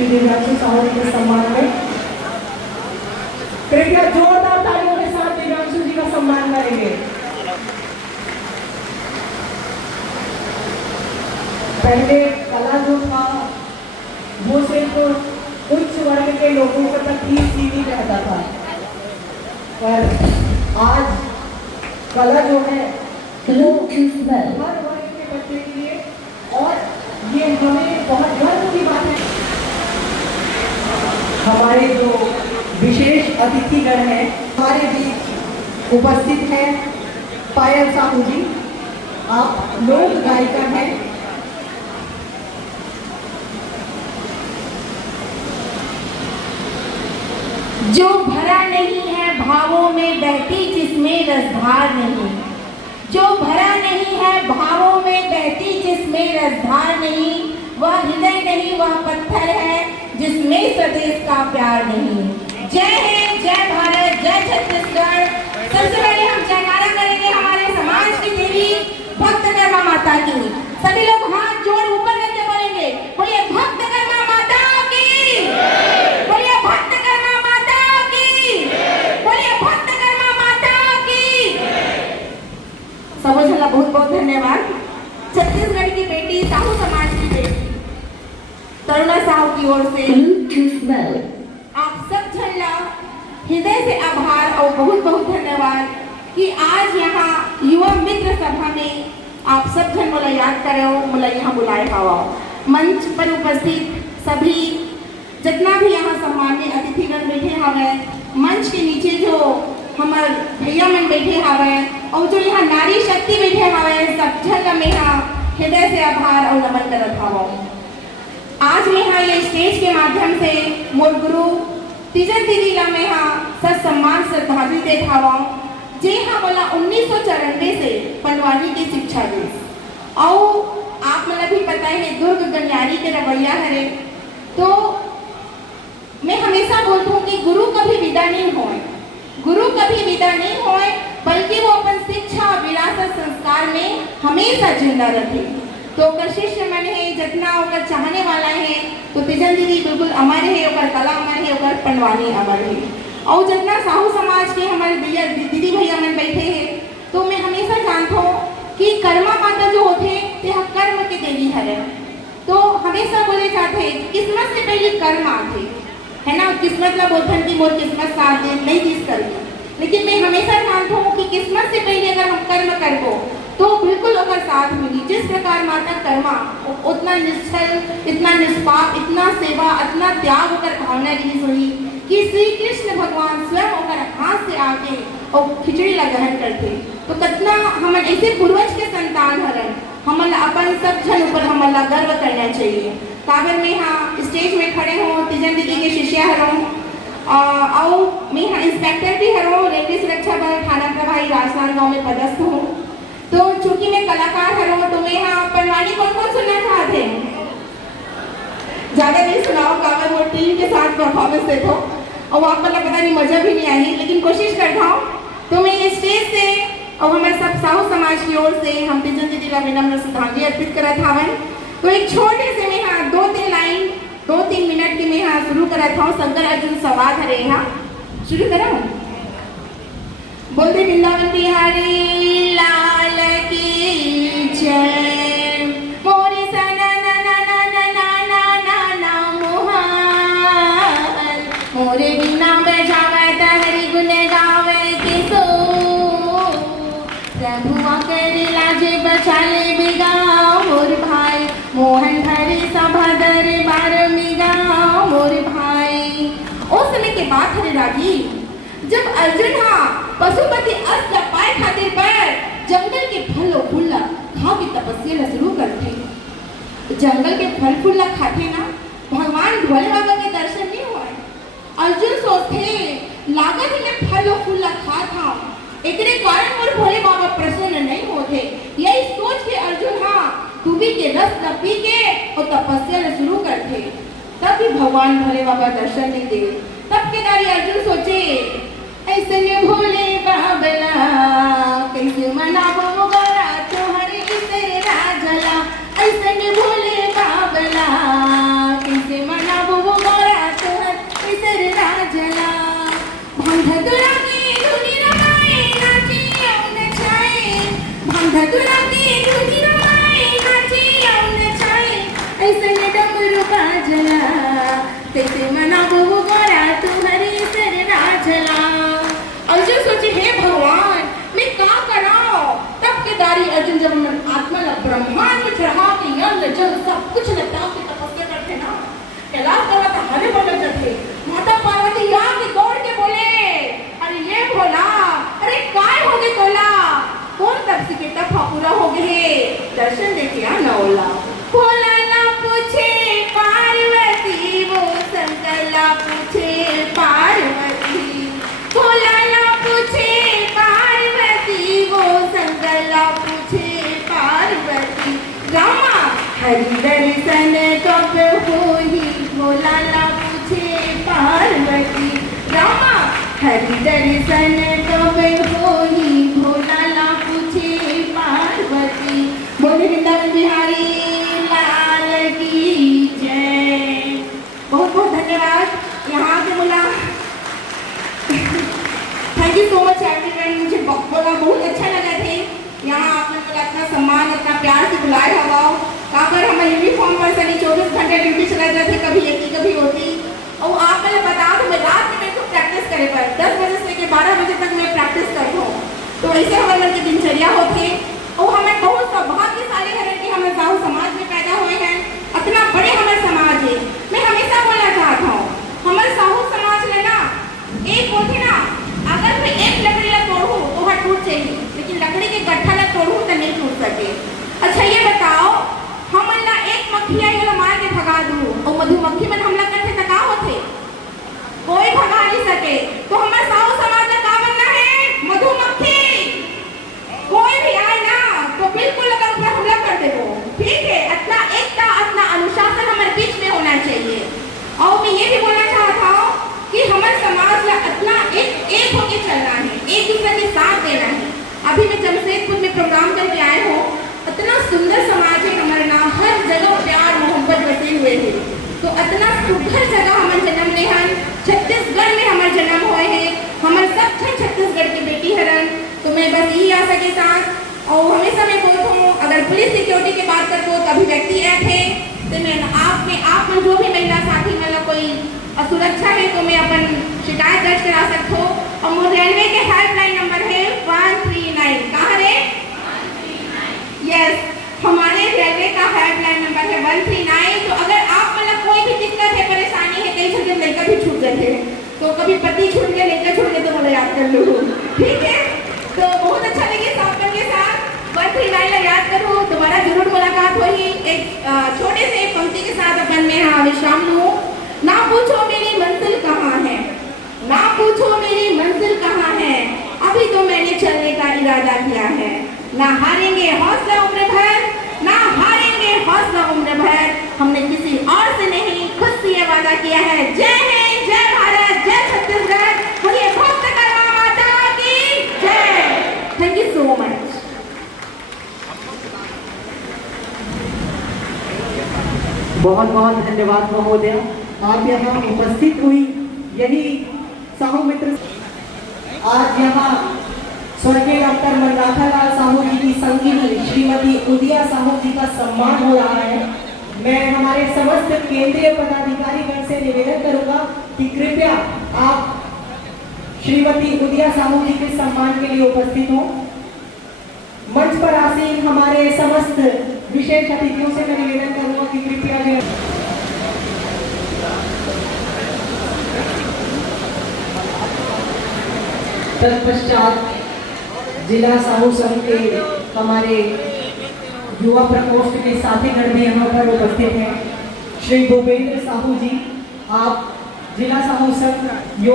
श्री दिव्यांशु साहू जी के सम्मान में कृपया जोरदार तालियों के साथ दिव्यांशु जी का सम्मान करेंगे। पहले कला जो था वो सिर्फ उच्च वर्ग के लोगों को तक ही सीमित रहता था, पर आज कला जो है वो हर वर्ग के बच्चे के लिए, और ये हमें बहुत गर्व की बात है। हमारे जो विशेष अतिथिगण हैं हमारे बीच उपस्थित हैं पायल साहू जी, आप लोक गायिका हैं। जो भरा नहीं है भावों में बहती जिसमें रसधार नहीं, जो भरा नहीं है भावों में बहती जिसमें रसधार नहीं, वह हृदय नहीं वह पत्थर है जिसमें स्वदेश का प्यार नहीं। जय हिंद, जय भारत, जय छत्तीसगढ़। सबसे पहले हम जयकारा करेंगे हमारे समाज की देवी भक्तकर्मा माता की। सभी लोग हाथ जोड़ ऊपर करके बोलेंगे, बोलिए भक्तकर्मा माता की, बोलिए भक्तकर्मा माता की, बोलिए भक्तकर्मा माता की। सबों झला बहुत बहुत धन्यवाद। छत्तीसगढ़ की बेटी, साहू समाज की बेटी तरुणा साहू की ओर से आप सब झल्ला हृदय से आभार और बहुत बहुत धन्यवाद कि आज यहाँ युवा मित्र सभा में आप सब जन मोला याद करे हो, मोला यहाँ बुलाए हवा। मंच पर उपस्थित सभी जितना भी यहाँ सम्मानित अतिथिगण बैठे हवे, मंच के नीचे जो हमार भैया मन बैठे हवे और जो यहाँ नारी शक्ति बैठे हवे, सब जन में यहाँ हृदय से आभार और नमन करत हवा। आज मैं यहाँ ये स्टेज के माध्यम से मोर गुरु तीजन दीदी ला मैं यहाँ सत सम्मान श्रद्धांजलि देत हवा, जे हाँ बोला 1994 से पनवानी की शिक्षा दी। और आप मतलब भी पता है दुर्ग गलियारी के रवैया हरे, तो मैं हमेशा बोलती हूँ कि गुरु कभी विदा नहीं होए, गुरु कभी विदा नहीं होए, बल्कि वो अपन शिक्षा विरासत संस्कार में हमेशा जिंदा रखे। तो शिष्य मन है जितना ओकर चाहने वाला है, तो तीजन दीदी बिल्कुल अमर है, ओकर कला अमर है, ओकर पनवानी अमर है। और जितना साहू समाज के हमारे भैया दीदी भैया मन बैठे हैं, तो मैं हमेशा जानता हूँ कि कर्मा माता जो होते हैं कर्म के देवी हरे। तो हमेशा बोले जाते हैं किस्मत से पहले कर्म आते है ना, किस्मत ला बोलते हैं कि मोर किस्मत साथ दे नहीं चीज करती, लेकिन मैं हमेशा जानता हूँ कि किस्मत से पहले अगर हम कर्म करबो तो बिल्कुल ओकर साथ मिली। जिस प्रकार माता कर्मा उतना निश्चल, इतना निष्पाप, इतना सेवा, इतना त्याग ओकर भावना रही हुई कि श्री कृष्ण भगवान स्वयं ओकर हाथ से आके और खिचड़ी ला ग्रहण करते। तो कितना हम ऐसे पूर्वज के संतान हरन, हमन अपन सब जन ऊपर हमन ला गर्व करना चाहिए। काबर में यहाँ स्टेज में खड़े हो तीजन दीदी के शिष्या हरों, और मैं यहाँ इंस्पेक्टर भी हरों, रेलवे सुरक्षा बल थाना प्रभारी राजस्थान गाँव में पदस्थ हूँ। तो चूंकि मैं कलाकार हूँ, तो मैं यहाँ पनवानी कौन कौन सुनना चाहते हैं? ज्यादा नहीं सुनाओ, काबर वो टीम के साथ परफॉर्मेंस देखो और वहाँ पर पता नहीं मजा भी नहीं आई, लेकिन कोशिश करता हूँ। तो मैं ये स्टेज से और हमारे सब साहू समाज की ओर से हम तीजन दीदी ला विनम्र श्रद्धांजलि अर्पित करत हवन। तो एक छोटे से मैं यहाँ 2-3 लाइन 2-3 मिनट की मैं यहाँ शुरू करत हूँ। शंकर अर्जुन सवाद हरे यहाँ शुरू करा। बोल दे वृंदावन बिहारी लाल की जय। मोरे सना ना ना ना ना ना ना ना ना मोहन, मोरे बिना बजावे त हरि गुण गावे के सो, प्रभुआ कर लाजे बचाले बिगाओ मोर भाई, मोहन हरि सभा दरबार में गाओ मोर भाई। उस समय के बात हरे रागी, जब अर्जुन पशुपति अस्त्र पाए खातिर पर जंगल के फल और फूल खा के तपस्या शुरू करते। जंगल के फल फूल खाते ना, भगवान भोले बाबा के दर्शन नहीं हुए। अर्जुन सोचते लागत में फल और फूल खा था, एकरे कारण मोर भोले बाबा प्रसन्न नहीं होते। यही सोच के अर्जुन दूबी के रस न पी के और तपस्या शुरू करते। तब भी भगवान भोले बाबा दर्शन नहीं दे। तब के दारी अर्जुन सोचे ऐसे भोले बाबला कैसे मनाबो बरा तोहरे तेरा जला, ऐसे भोले बाबला कैसे मनाबो भांग धतुरा की धुनी रमाए नाची औ नचाए, भांग धतुरा की धुनी रमाए नाची औ नचाए, ऐसे ने डमरू बाजला तैसे मना वो गोरा तुम्हारी सर राजला। अर्जुन सोचे हे भगवान मैं क्या करा। तब केदारी अर्जुन जब आत्मा ब्रह्मांड में चढ़ा के यज्ञ जल सब कुछ लगता की तपस्या करते ना, कैलाश पर्वत हरे पलट थे। माता पार्वती यहाँ के दौड़ के बोले अरे ये बोला अरे काय हो गए तोला, कौन तब से के तप पूरा हो गए, दर्शन देके आना ओला। भोला ना पूछे पार्वती वो शंकर ला पूछे पार्वती, भोला ना पूछे पार्वती वो शंकर ला पूछे पार्वती। रामा हरि दर्शन कब होई, भोला ना पूछे पार्वती। रामा हरि दर्शन कब होई, भोला ना पूछे पार्वती। बोले वृंदावन बिहारी लाल की जय। बहुत बहुत धन्यवाद यहाँ के मुला। Thank you so much everyone, मुझे बोला बहुत अच्छा लगा थे। यहाँ आपने मुझे इतना सम्मान इतना प्यार से बुलाया हुआ। कहाँ पर हमारे यूनिफॉर्म पर सभी 24 घंटे ड्यूटी चला जाते, कभी एक कभी होती। और आप मैंने बताया तो मैं रात में मेरे को प्रैक्टिस करे पर 10 बजे से लेकर 12 बजे तक मैं प्रैक्टिस करता हूँ। तो ऐसे हमारे मन की दिनचर्या होती। और हमें बहुत सौभाग्यशाली है कि हमें साहू समाज में पैदा हुए हैं। इतना बड़े हमारे समाज है। मैं हमेशा बोलना चाहता हूँ हमारे साहू समाज में ना एक होती ना, अगर मैं एक लकड़ी ला तोड़ू तो वह टूट जाएगी, लेकिन लकड़ी के गट्ठा ला तोड़ू तो नहीं टूट सके। अच्छा ये बताओ हम ना एक मक्खी आई वाला मार के भगा दूँ और मधुमक्खी में हम लोग करते तका होते, कोई भगा नहीं सके। तो हमारे साहू समाज में क्या बनना है, मधुमक्खी। कोई भी आए ना तो बिल्कुल अगर ऊपर हमला कर दे वो, ठीक है। इतना एकता इतना अनुशासन हमारे बीच में होना चाहिए। और मैं ये भी बोलना चाहता हूँ कि हमारे समाज में इतना एक होके चलना है, एक दूसरे के साथ देना है। अभी मैं जमशेदपुर में प्रोग्राम करके आए हो, इतना सुंदर समाज है हमारे ना, हर जगह प्यार मोहब्बत बसे हुए हैं। तो इतना सुंदर जगह हमारे जन्म ले हैं, छत्तीसगढ़ में हमारे जन्म हुए हैं। हमारे सब छत्तीसगढ़ की बेटी हरन। तो मैं बस यही आशा के साथ और हमेशा मैं बोलता हूँ अगर पुलिस सिक्योरिटी की बात करते हो तो अभिव्यक्ति एक्ट है, तो मैं आप में जो भी महिला साथी मतलब कोई असुरक्षा है तो मैं अपन शिकायत दर्ज करा सकते हो। और रेलवे के हेल्पलाइन नंबर है 139। कहाँ रे? यस, हमारे रेलवे का हेल्पलाइन नंबर है 139। तो अगर आप मतलब कोई भी दिक्कत है परेशानी है, कहीं से लड़का भी छूट गए थे तो कभी पति छूट गए लड़का छूट गए तो मुझे याद कर लो, ठीक है। तो बहुत अच्छा लगे सॉफ्टवेयर के साथ 139 याद करो, दोबारा जरूर मुलाकात होगी। एक छोटे से पंक्ति के साथ अपन में हाँ विश्राम लूँ। ना पूछो मेरी मंजिल कहाँ है, ना पूछो मेरी मंजिल कहाँ है, अभी तो मैंने चलने का इरादा किया है। ना हारेंगे हौसला उम्र भर, ना हारेंगे हौसला उम्र भर, हमने किसी और से नहीं खुद से ये वादा किया है। जय हिंद, जय भारत, जय छत्तीसगढ़, बोलिए भक्त कर्मा माता की जय। Thank you so much. बहुत बहुत धन्यवाद महोदय, आप यहाँ उपस्थित हुई। यही साहू मित्र आज यहाँ स्वर्गीय डॉक्टर मनराखालाल साहू जी की संगिनी श्रीमती उदिया साहू जी का सम्मान हो रहा है। मैं हमारे समस्त केंद्रीय पदाधिकारी गण से निवेदन करूंगा कि कृपया आप श्रीमती उदिया साहू जी के सम्मान के लिए उपस्थित हो। मंच पर आसीन हमारे समस्त विशेष अतिथियों से मैं निवेदन करूंगा कि कृपया तत्पश्चात जिला साहू संघ के हमारे युवा प्रकोष्ठ के साथीगण भी यहाँ पर उपस्थित हैं। श्री भूपेंद्र साहू जी, आप जिला साहू संघ युवा